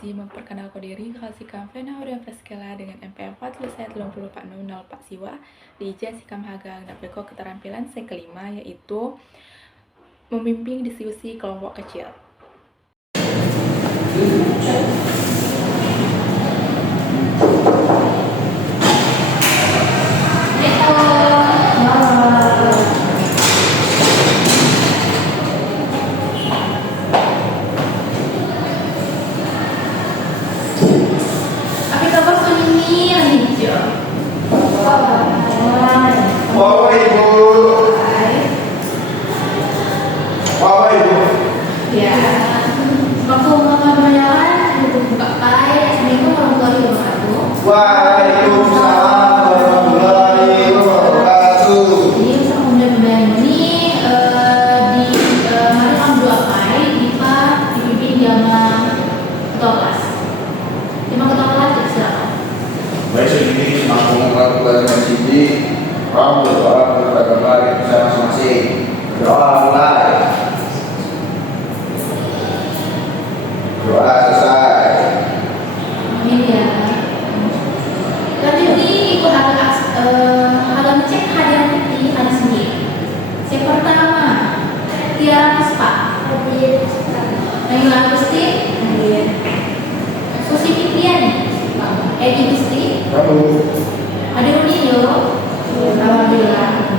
izin memperkenalkan diri, Kalsikam Vena Aurea Praskela dengan MPM 4 Pak Siwa di Sikam Hagang dan berikut keterampilan saya kelima, yaitu memimpin diskusi kelompok kecil. Waalaikumsalam warahmatullahi wabarakatuh. Jadi kemudian ini di hari jam 2 pagi kita dipimpin jam ketua kelas. Lima ketua kelas silakan. Baik, ini mampu melakukan sini, kamu berdoa kepada Allah kita masing-masing. Berdoa mulai. Doa selesai. Amin ya. Lanjut nih, ikut agak ngecek hadiah putih ada sendiri. Yang pertama, Tiara Puspa, Nayla Agustin, Susi Fitriani, Edi Gusti, Ade Unio, alhamdulillah.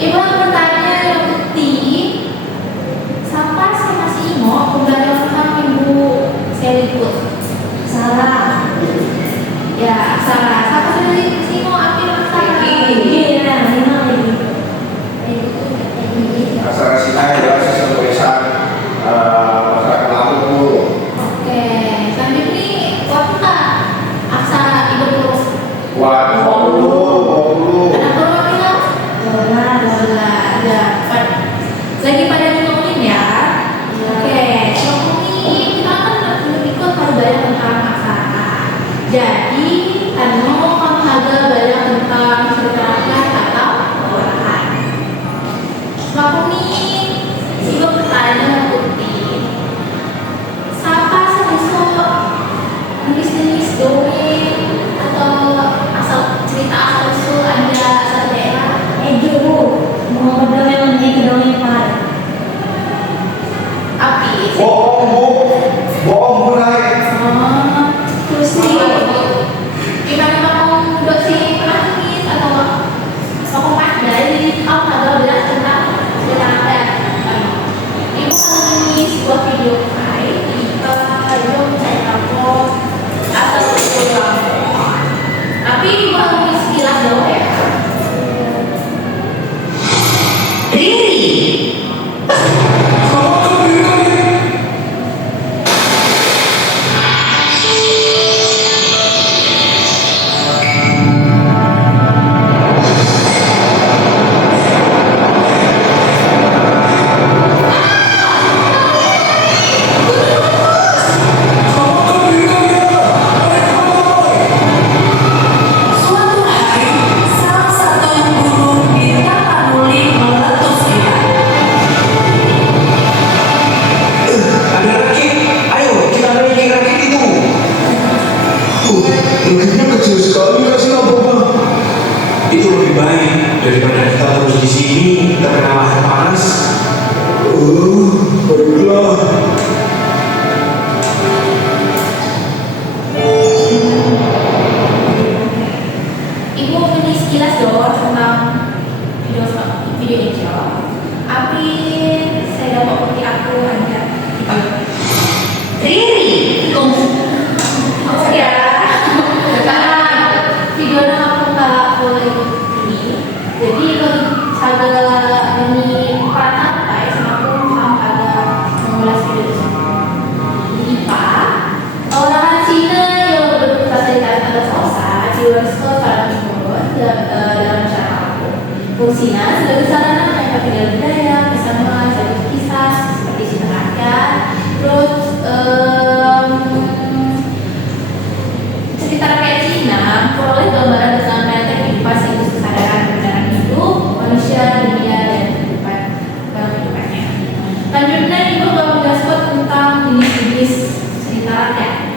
Ibu yang bertanya yang putih, siapa saya masih ingat pembelajaran tentang Ibu Seliput? Salah. Ya, salah. Siapa sendiri sih mau ambil masalah? Iya, lagi. Aksara Sinai adalah sistem tulisan masyarakat Lampung. Oke, lanjut nih. Waktu nggak aksara Ibu terus? Ada berapa bilang? 12. Ya, lagi pada ngomongin ya. Oke, ngomongin kita kan ikut harus belajar tentang aksara. Jadi, kamu harus belajar tentang cerita rakyat atau olahan. Ngomongin Ibu bertanya putih. Siapa siswa nulis dongeng atau cerita asal usul Anda asal daerah? Mau berdongeng ini kedongeng Pak. Api. Bohong mulai. Terus gimana mau dosi praktis atau mau jadi kamu agak belajar tentang cerita rakyat. Ibu kalau ini sebuah video kita mencari kamu atau pulang. Tapi ibu harus sekilas dong ya. Ruginya kecil sekali kasih apa? Itu lebih baik daripada kita terus di sini terkena lahar panas. Baiklah. Ibu ini sekilas dong tentang video hijau. Tapi saya dapat bukti aku hanya Riri. Oh ya. Karena videonya aku nggak boleh ini. Jadi saya ini santai sama aku ada mengulas video ini Pak. Orang Cina yang berpusat dari kata sosa di UNESCO dalam masyarakat aku. Fungsinya sebagai sarana menyampaikan nilai budaya bersama sebuah kisah seperti cerita rakyat, terus cerita rakyat Cina memperoleh gambaran tentang realita kehidupan siklus kesadaran kebenaran hidup manusia, dunia dan kehidupannya. Lanjutnya ibu bakal menjelaskan tentang jenis-jenis cerita rakyat.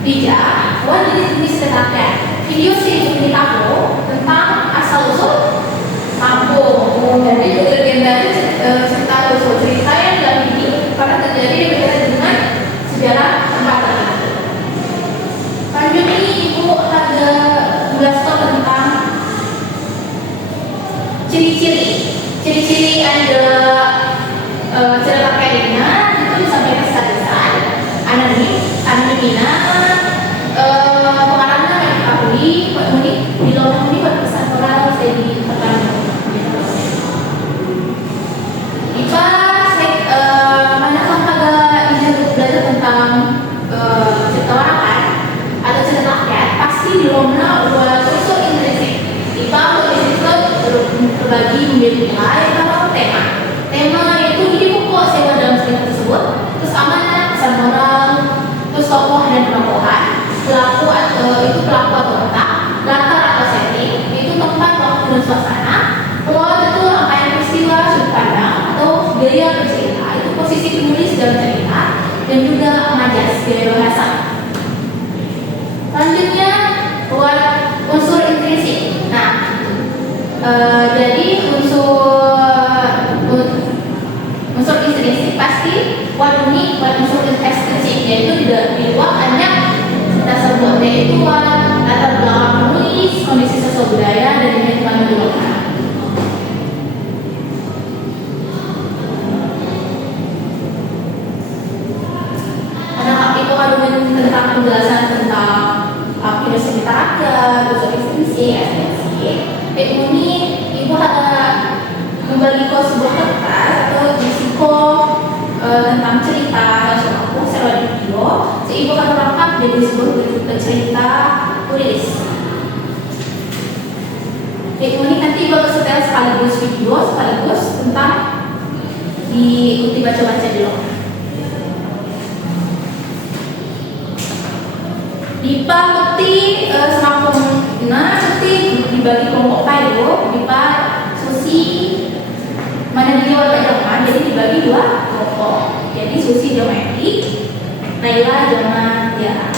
bijak buat jenis rakyat. Video sih memberitahu tentang asal usul kampung. Jadi legendaris cerita usul cerita yang dalam ini karena terjadi berkaitan dengan sejarah tempat tertentu. Lanjut ini ibu ada menjelaskan tentang ciri-ciri ada cerita kainnya itu disampaikan secara lisan, anonimina, pengalaman yang diketahui, di dalam ini berpesan moral saya ditekan. Ipa manakah pada ingin belajar tentang cerita warakan atau cerita rakyat pasti di dalamnya buat unsur intrinsik. Ipa itu terbagi menjadi nilai atau tema. Tema itu jadi pokok sewa dalam cerita tersebut, terus amanat, pesan moral, terus tokoh dan penokohan, pelaku atau otak, latar atau setting, itu tempat, waktu dan suasana, plot itu rangkaian peristiwa, sudut pandang atau gaya bercerita, itu posisi penulis dalam cerita, dan juga majas gaya bahasa. Selanjutnya buat unsur intrinsik. Nah, jadi unsur intrinsik pasti buat unsur ekstrinsik, yaitu di luar hanya kita sebut, yaitu latar belakang penulis, kondisi sosial budaya dan lingkungan lokal. Karena itu kandungan tentang penjelasan tentang filosofi rakyat, unsur ekstrinsik, ini ibu ada membagi sebuah kertas atau risiko tentang cerita aku sewa di video, ibu akan merangkap jadi sebuah cerita tulis. Ini nanti ibu akan setel sekaligus video sekaligus tentang diikuti baca-baca di luar. Dipa bukti serampung seperti dibagi kelompok itu Dipa Susi mana dia warga Jerman, jadi dibagi dua kelompok. Jadi Susi Jermanik, Naila Jerman ya.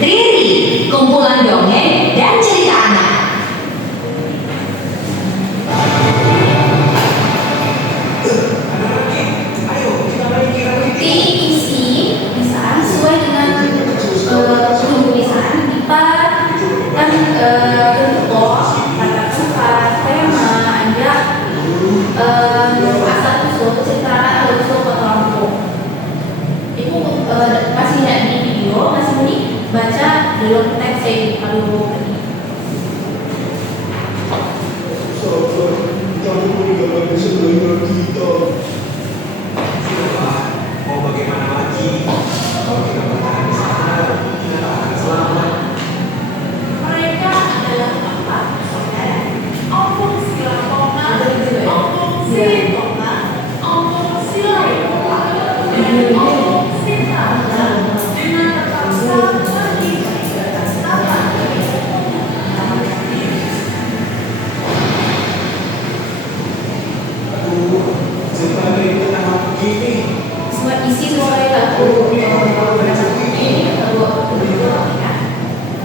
Riri, kumpulan dongeng dan cerita anak. Sesuai dengan tulisan Dipa kan bentuk kata sifat tema ada asal usul pencitraan atau usul kota Lampung. Ibu masih lihat di video, masih ini baca dalam teks saya kalau Mau bagaimana lagi? Kalau kita bertahan di sana, kita tak akan selamat. mereka adalah bapak saudara ompong sila koma ompong sila koma ompong sila koma ompong sila dengan terpaksa pergi ke atas tanah. Aduh, cerita dari kenapa begini? Semua isi semua lagu ini atau ya.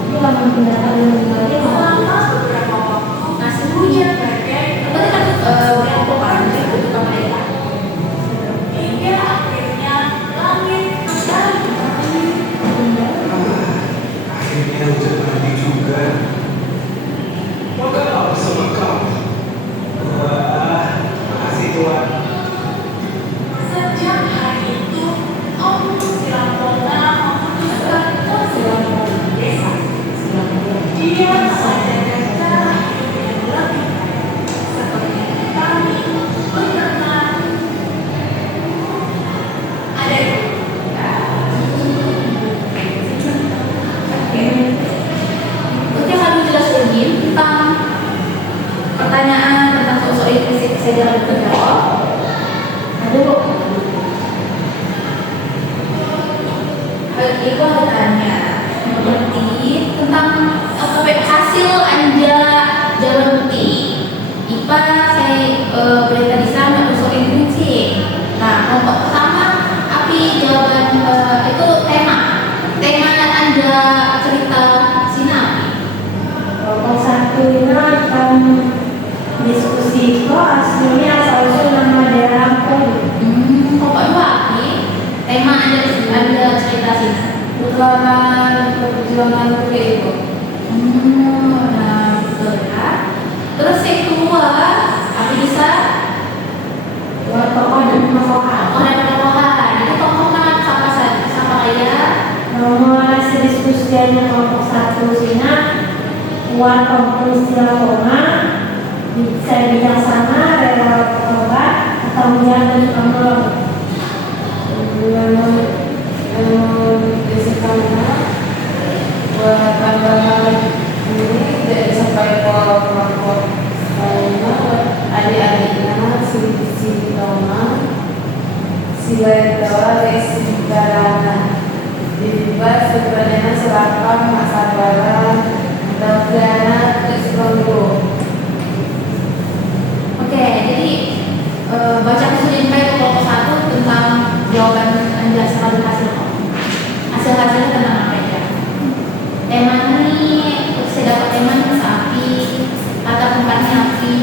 Ini lama kendaraan selama beberapa waktu masih hujan berarti kan berapa orang itu tukang mereka hingga akhirnya langit kembali. Akhirnya hujan lagi juga. Makan apa sama kamu? Wah, makasih Tuhan. Sejak hari itu Om Sila Jiko aslinya asal-usul nama daerah Lampung. Pokok dua Aki, tema ada cerita sih. Bukan perjuangan kuliah itu. Nah betul ya. Terus yang kedua, apa bisa? Buat tokoh dan tokohan. Orang tokohan. Itu tokohan siapa aja? Nomor diskusinya kelompok 1 Sina, Wan Kompul Istilah Koma, saya bijaksana, rela bertobat, atau menjaga kamu. Disebutnya buat tanggal ini tidak sampai ke kelompok lainnya adik-adiknya si Toma si Ledoa si Garana dibahas sebenarnya selatan masalah dan Gana Kesbanggo. Oke, jadi baca kesulitan baik kelompok 1 tentang jawaban Anda selalu hasilnya tentang apa aja. Tema ini saya dapat tema api, latar tempatnya api.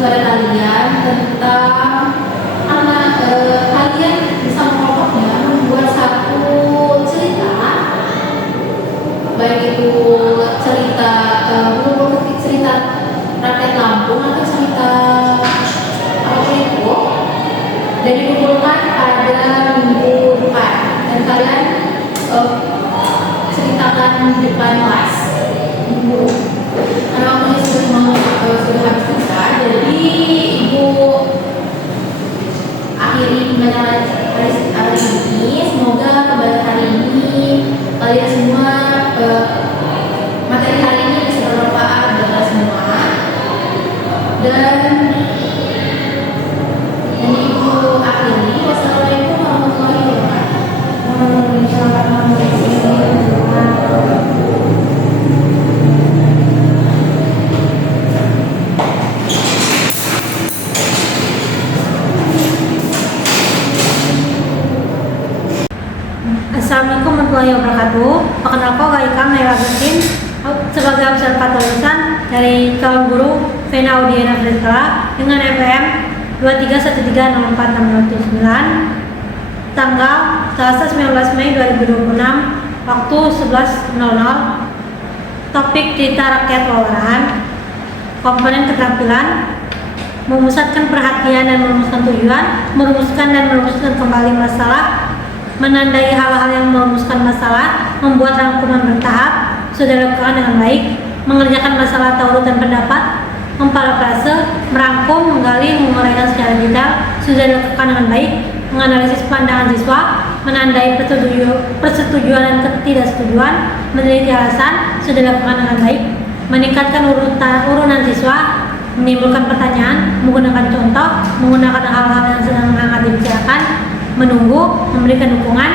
kepada kalian tentang kalian bersama kelompoknya membuat satu cerita, baik itu cerita cerita rakyat Lampung atau cerita apa itu, dan dikumpulkan pada minggu depan, dan kalian ceritakan di depan kelas. Karena waktunya sudah habis juga, jadi ibu akhiri pembelajaran hari ini. Semoga pada hari ini kalian semua materi hari ini bisa bermanfaat buat kalian semua. Dan ibu akhiri. Wassalamualaikum warahmatullahi Assalamualaikum warahmatullahi wabarakatuh. Perkenalkan Gaikam Naila Agustin sebagai observator lulusan dari calon guru Vena Audiana Fredskala dengan NPM 231304609 tanggal Selasa 19 Mei 2026 waktu 11.00. Topik cerita rakyat Walarahan. Komponen keterampilan: memusatkan perhatian dan merumuskan tujuan, merumuskan dan merumuskan kembali masalah, menandai hal-hal yang merumuskan masalah, membuat rangkuman bertahap, sudah dilakukan dengan baik, mengerjakan masalah atau urutan pendapat, memparafrase, merangkum, menggali, menguraikan secara detail, sudah dilakukan dengan baik, menganalisis pandangan siswa, menandai persetujuan dan ketidaksetujuan, meneliti alasan, sudah dilakukan dengan baik, meningkatkan urunan siswa, menimbulkan pertanyaan, menggunakan contoh, menggunakan hal-hal yang sedang hangat dibicarakan, menunggu, memberikan dukungan,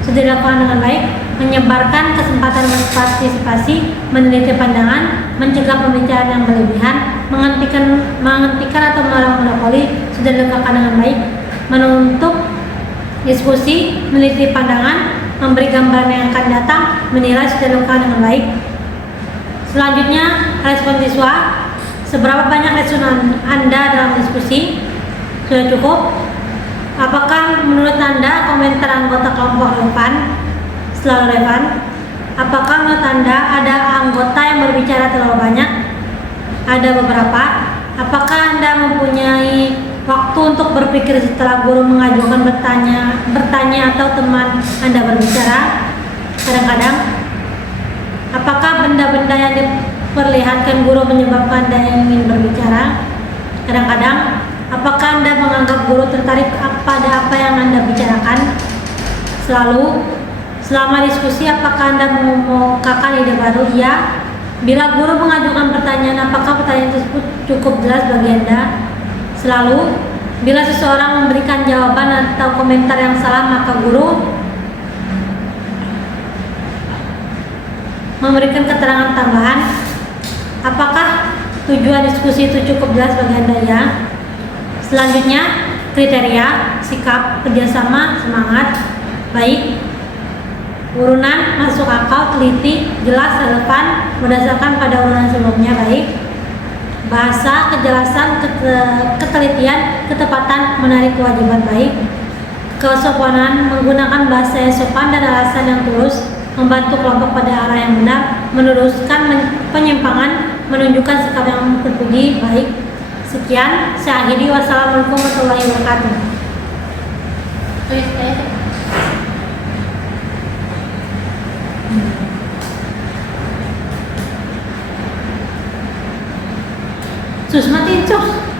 sudah dilakukan dengan baik, menyebarkan kesempatan berpartisipasi, meneliti pandangan, mencegah pembicaraan yang berlebihan, menghentikan atau melarang monopoli, sudah dilakukan dengan baik, menutup diskusi, meneliti pandangan, memberi gambaran yang akan datang, menilai, sudah dilakukan dengan baik. Selanjutnya, respon siswa. Seberapa banyak respon Anda dalam diskusi? Sudah cukup? Apakah menurut Anda komentar anggota kelompok selalu relevan? Apakah menurut Anda ada anggota yang berbicara terlalu banyak? Ada beberapa. Apakah Anda mempunyai waktu untuk berpikir setelah guru mengajukan bertanya atau teman Anda berbicara? Kadang-kadang. Apakah benda-benda yang diperlihatkan guru menyebabkan Anda ingin berbicara? Kadang-kadang. Apakah Anda menganggap guru tertarik pada apa yang Anda bicarakan? Selalu. Selama diskusi, apakah Anda mengemukakan ide baru? Ya. Bila guru mengajukan pertanyaan, apakah pertanyaan tersebut cukup jelas bagi Anda? Selalu. Bila seseorang memberikan jawaban atau komentar yang salah, maka guru memberikan keterangan tambahan. Apakah tujuan diskusi itu cukup jelas bagi Anda? Ya. Selanjutnya, kriteria, sikap, kerjasama, semangat, baik, urunan, masuk akal, teliti, jelas, relevan, berdasarkan pada urunan sebelumnya, baik, bahasa, kejelasan, ketelitian, ketepatan, menarik kewajiban, baik, kesopanan, menggunakan bahasa yang sopan dan alasan yang tulus, membantu kelompok pada arah yang benar, meluruskan penyimpangan, menunjukkan sikap yang terpuji, baik. Sekian, saya akhiri. Wassalamualaikum warahmatullahi wabarakatuh. Susma tincok.